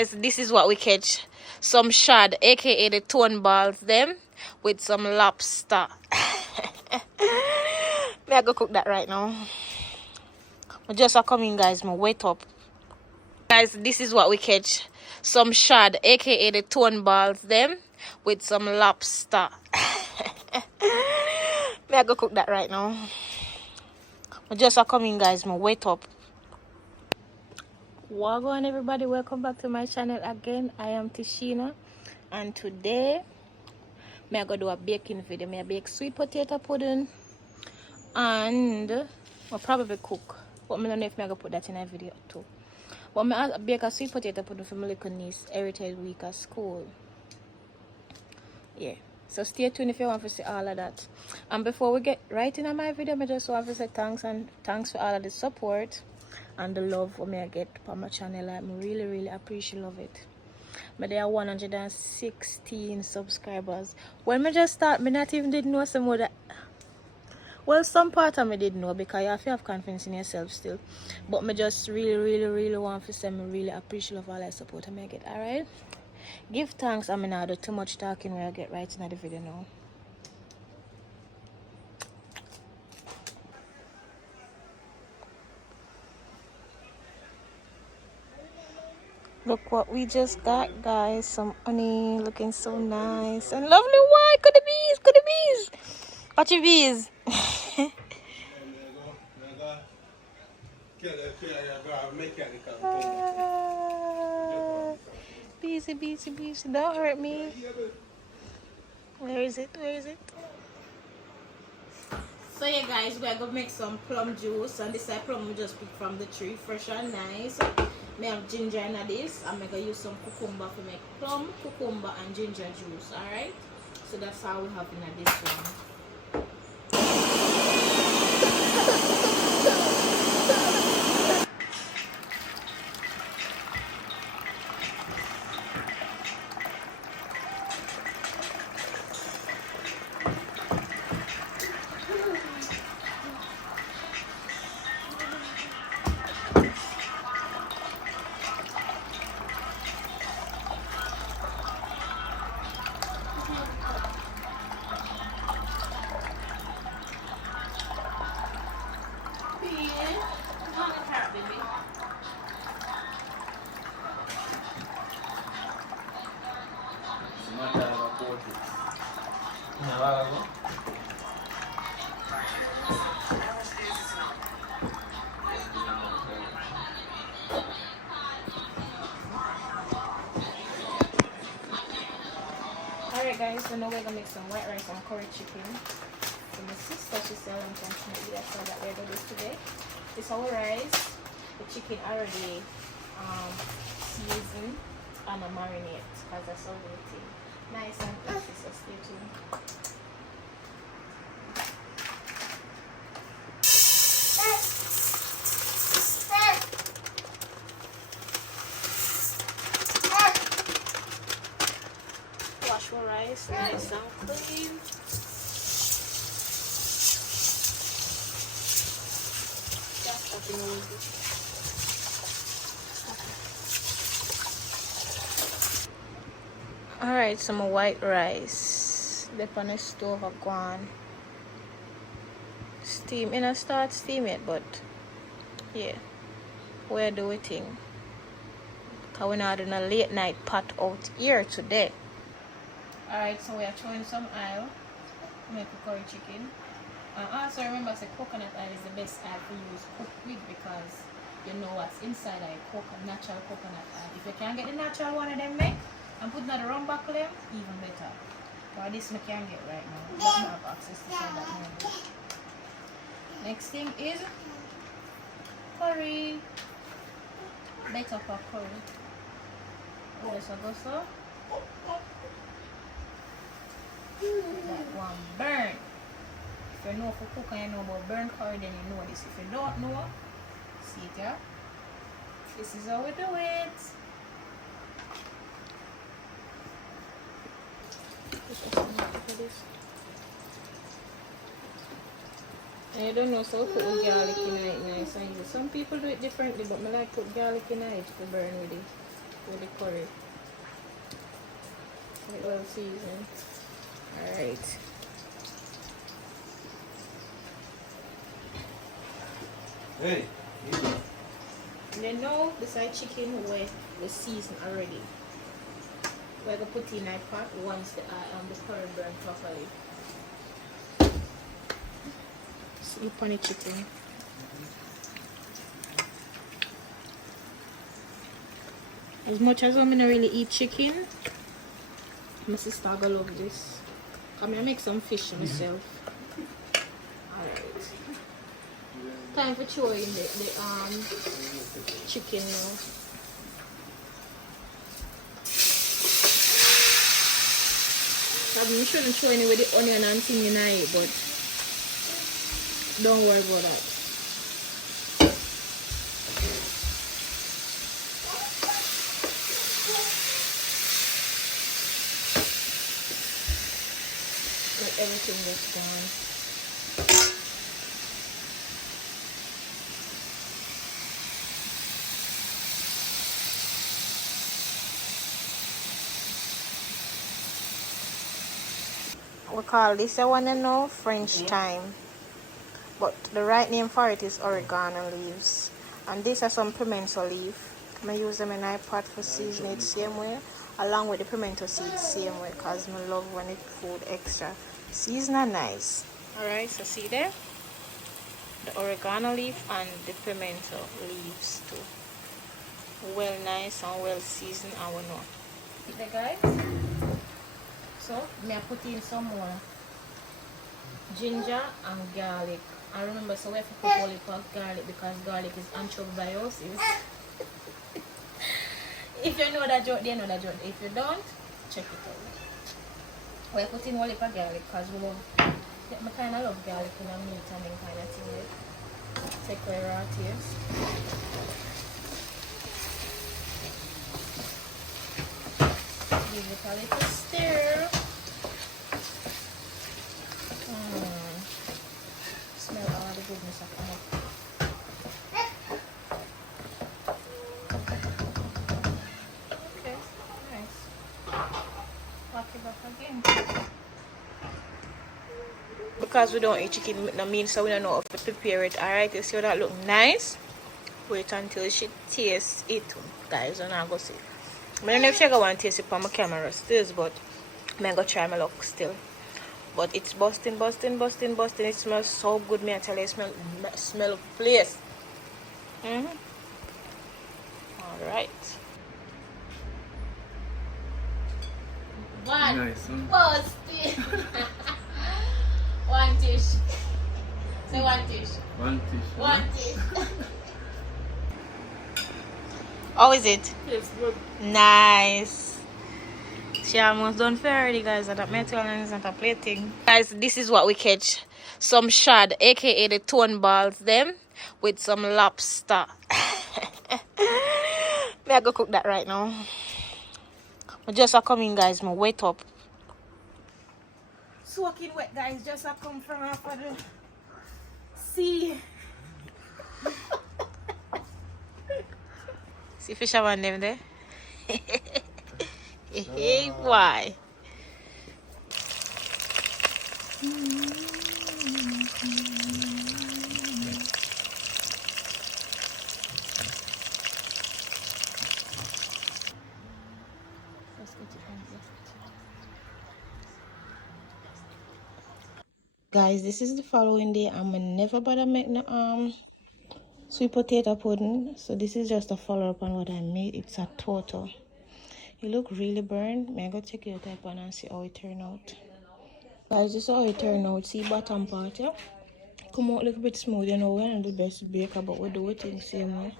Guys, this is what we catch. Some shad, aka the tone balls them, with some lobster. May I go cook that right now? I just are coming, guys. My wait up. Guys, this is what we catch. Some shad, aka the tone balls them, with some lobster. May I go cook that right now? I just are coming, guys. My wait up. Welcome everybody, welcome back to my channel again. I am Tishina, and today I go do a baking video. I bake sweet potato pudding, and I'll probably cook, but I don't know if I go put that in a video too. But I bake a sweet potato pudding for my little niece Heritage Week at school. Yeah, so stay tuned if you want to see all of that. And before we get right into my video, I just want to say thanks for all of the support and the love for me I get on my channel. I'm really appreciate it. But there are 116 subscribers. When I just start, I not even did know some of that. Well, some part of me did know, because you have to have confidence in yourself still. But I just really want to say I really appreciate all that support I get. Alright? Give thanks. I mean, I do too much talking when I get right into the video now. Look what we just got, guys. Some honey, looking so nice and lovely. Why? Could the bees? Could the bees? Watch your bees. Bees. Don't hurt me. Where is it? So yeah, guys, we're gonna make some plum juice, and this is plum we just picked from the tree, fresh and nice. I have ginger in this. I'm gonna use some cucumber to make plum, cucumber, and ginger juice. Alright, so that's how we have in this one. Alright guys, so now we're gonna make some white rice and curry chicken. So my sister, she said unfortunately that's all that we're gonna do today. This our rice, the chicken already seasoned and a marinade, because that's all the thing. Nice and tasty, so stay tuned. Wash your rice nice and clean. Just up in over. Alright, some white rice. Left on the stove have gone. Steam. I start steam it, but yeah, we're doing thing. Because we're not doing a late night pot out here today. Alright, so we are throwing some oil to make the curry chicken. And also remember, coconut oil is the best oil to use cook with, because you know what's inside a natural coconut oil. If you can get the natural one of them make and put in the rum buckle them, even better. But this I can't get right now. I don't have access to some that now. Next thing is curry. Better for curry. This will go so. That one burn. If you know for cook and you know about burn curry, then you know this. If you don't know, see it here. This is how we do it. And you don't know, so put the garlic in it nice and easy. Some people do it differently, but I like put garlic in it to burn with it. with the curry. With well seasoned. Alright. Hey. And then now beside chicken we season already. We're gonna put in a pot once the curry burn properly. See on the chicken. As much as I'm gonna really eat chicken, my sister gonna love this. I'm gonna make some fish myself. Alright. Time for throwing the chicken now. I shouldn't throw any with the onion and thing in it, but don't worry about that. Let everything gets done. We call this I wanna know French thyme, but the right name for it is oregano leaves, and these are some pimento leaf. I'm gonna use them in my pot for seasoning it same way, along with the pimento seeds same way, cause I love when it food extra season and nice. Alright, so see there the oregano leaf and the pimento leaves too, well nice and well seasoned, and we know there guys. So, I put in some more ginger and garlic. And remember, so we have to put all the garlic because garlic is antibiotics. If you know that joke, they know that joke. If you don't, check it out. We put in all the garlic because we love, I kind of love garlic in a meat and then kind of thing. Take away raw taste. Give it a little stir. Smell all the goodness of it. Okay, nice. Lock it back again. Because we don't eat chicken with no meat, so we don't know how to prepare it. Alright, you see how that look nice? Wait until she tastes it, guys, and I'll go see. I don't know if she want to taste it on my camera still, but I'm going to try my luck still. But it's busting. It smells so good, me I tell you, it smell of place. Alright. One. Nice, huh? Busting. One dish. Say one dish. One dish. One dish. How is it? It's good. Nice. She almost done for already, guys. That metal is not a plating. Guys, this is what we catch. Some shad, aka the tone balls, them with some lobster. May I go cook that right now? I just a coming, guys. My wet up. Soaking wet, guys. Just a come from off of the sea. See fisherman them there. Hey, why? Guys, this is the following day. I'm never bother make the sweet potato pudding. So this is just a follow up on what I made. It's a total. It look really burned. May I go check it out and see how it turn out. Guys, this is how it turn out. See bottom part, yeah? Come out a little bit smooth, you know. We're not the best baker, but we do it in the same way.